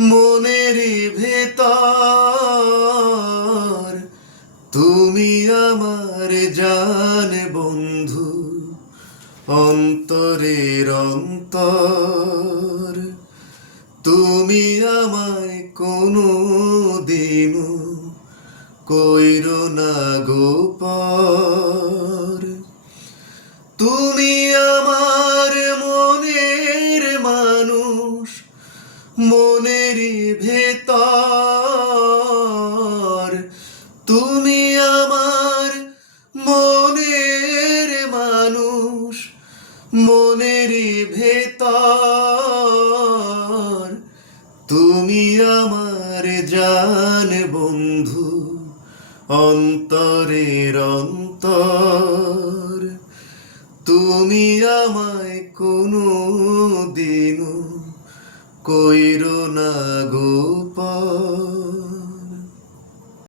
মনেরই ভেতর তুমি আমার জান বন্ধু, অন্তরের অন্তর। তুমি আমায় কোনো দিনও কইরো না গোপর। তুমি আমার মনের মানুষ, মনেরই ভেতর। তুমি আমার মনের মানুষ, মনেরই ভেতর। তুমি আমার জান বন্ধু, অন্তরের অন্তর। তুমি আমায় কোনো দিনও কইরো না গোপন।